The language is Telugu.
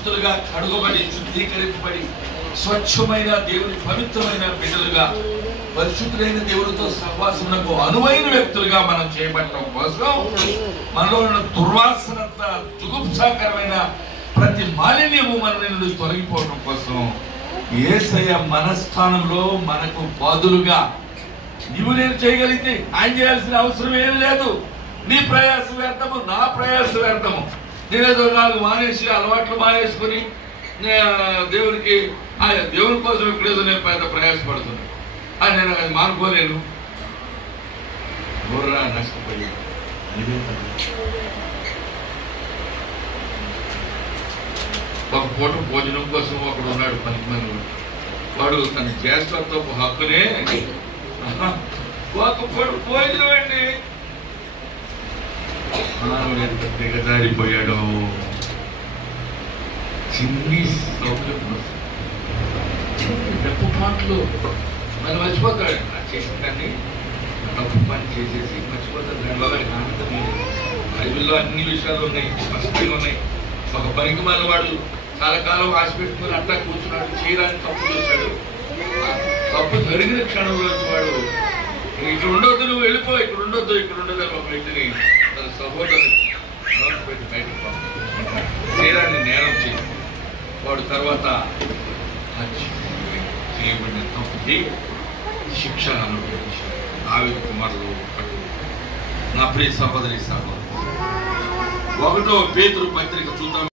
పరిశుద్ధులుగా కడుగబడి శుద్ధీకరించబడి స్వచ్ఛమైన దేవుని పవిత్రమైన బిడ్డలుగా పరిశుద్ధులైన దేవుడితో సహవాసమునకు అనువైన వ్యక్తులుగా మనం చేయబడటం కోసం మనలో ఉన్న దుర్వాసనంత జుగుప్సాకరమైన ప్రతి మాలిన్యము మన నుండి తొలగిపోవడం కోసం యేసయ్య మనస్థానంలో మనకు బదులుగా నీవు నేను చేయగలిగితే ఆయన చేయాల్సిన అవసరం ఏమి లేదు. నీ ప్రయాస వ్యర్థము, నా ప్రయాస వ్యర్థము. నేనేదో నాలుగు మానేసి అలవాట్లు మానేసుకుని దేవునికి దేవుని కోసం ఇప్పుడేదో నేను పెద్ద ప్రయాసపడుతున్నాను. నేను అది మానుకోలేను. బుర్రా నష్టపోయాను. ఒక పూట భోజనం కోసం ఒకడు ఉన్నాడు, 10 మంది. వాడు తన జ్యేష్ఠత్వపు హక్కునే ఒక పూట భోజనం అండి. మానవుడు ఎంత దిగజారిపోయాడో. చిన్ని సౌకర్యం డబ్బు మాటలు మనం మర్చిపోతాడు. చేసిందండి తప్పు పని చేసేసి మర్చిపోతాడు. దానివల్ల ఆనందం లేదు. బైబిల్లో అన్ని విషయాలు ఉన్నాయి, స్పష్టంగా ఉన్నాయి. ఒక పనికి మన వాడు చాలా కాలం ఆశ పెట్టుకుని అట్లా కూర్చున్నాడు, చేయడానికి తప్పు చేశాడు. తప్పు జరిగిన క్షణంలో వాడు ఇక్కడ ఉండొద్దు, నువ్వు వెళ్ళిపో, ఇక్కడ ఉండొద్దు, ఇక్కడ ఉండదు అని ఒక వ్యక్తిని తన సహోదరుడు పెట్టి బయటకు చేయడాన్ని నేరం చేసి వాడు తర్వాత చేయబడిన తప్పుకి శిక్షణ అనుభవించాడు. దావీదు కుమారుడు నా ప్రియ సహోదరి సహోదరు 1 పేతురు పత్రిక చూద్దాం.